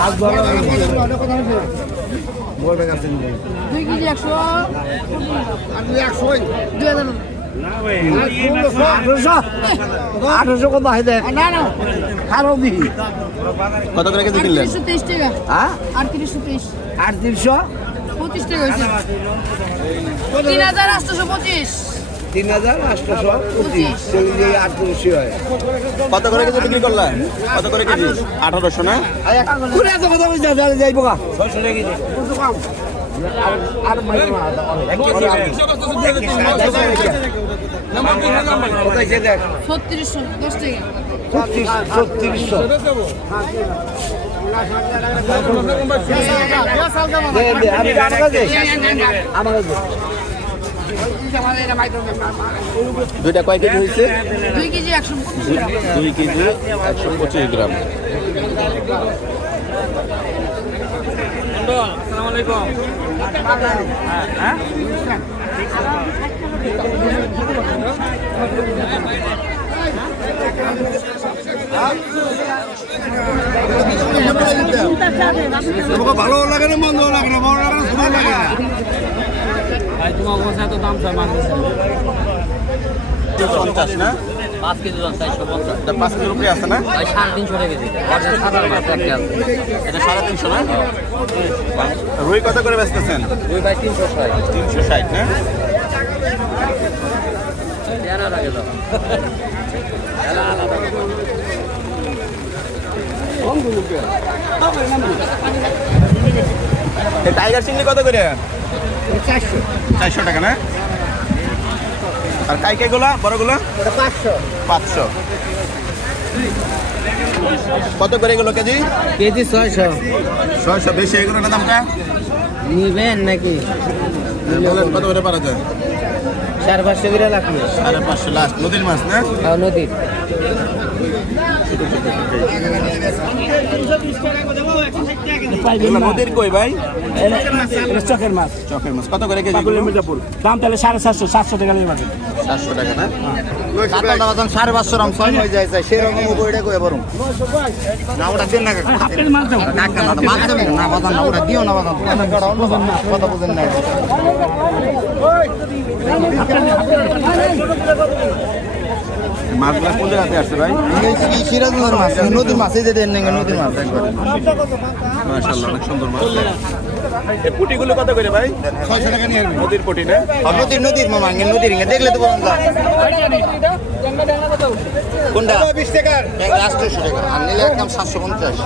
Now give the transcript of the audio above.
2 KG 100 2000 1800 কত হয় দেখ না না আরো দি কত করে কেজি কিনলেন? 38 টাকা হ্যাঁ 3830 3800 25 টাকা হয়েছে 3825 3825 চলে যায় 3800 হয় কত করে কেজি বিক্রি করলেন? কত করে কেজি? 1800 না? পুরো এত কথা বলছিস যাইব গা 600 টাকা কেজি কত কম আর মাইর না এক কেজি কোথায় যে দেখ 3600 10 টাকা 3600 আমি আমার কাছে দুইটা কয় কেজি হয়েছে? 2 কেজি 125 গ্রাম 2 কেজি 125 গ্রাম। আসসালামু আলাইকুম। হ্যাঁ ভালো লাগে না মন্দ লাগে না ভালো লাগে না সুন্দর লাগে না ভাই তোমার অবস্থা তো দাম চাই মাছ 50 না? 5 কেজি দাম 450 এটা 5 কেজির উপরে আছে না? ভাই 350 টাকা কেজি বাজার সাধারণ মাছ একটা আছে এটা 350 না? রুই কত করে বেচতেছেন? দুই ভাই 360 360 না? দেনা লাগে দাও এই টাইগার চিংড়ি কত করে? 400 400 টাকা না? আর কাইকাইগুলা বড়গুলা? 500 কত করে এগুলো কেজি? কেজি 600 600 বেশি এগুলোর দামটা নিবেন নাকি বলেন কত করে পারা যায়? 450 করে লাগবে 550 লাস্ট নদীর মাছ না? নদীর এগুলো নদীর কই ভাই? চকের মাছ চকের মাছ কত করে কেজি? মির্জাপুর দাম তাহলে 750 700 টাকা নিয়ে পাবেন 700 টাকা না? 550 গ্রাম 6 হয়ে যায় সেরকম ওইটা কই বরং না ওটা দেন না হাফের মাছ দাও কাকা না মাছ দেবেন না বাজান না ওটা দিও না বাজান কথা বুঝেন না মাছগুলো কোন জায়গাতে আসছে ভাই? এই সিরাজগঞ্জের মাছ নদীর মাছ এই যে দেন না নদীর মাছ একবার মাশাআল্লাহ অনেক সুন্দর মাছ। এই পুঁটিগুলো কত করে ভাই? 600 টাকা নিয়ে আসবেন নদীর পুঁটি না? নদীর মামা নদীর দেখলে তো বলেন কোনটা 20 টাকা 800 টাকা আর নিলে একদম 750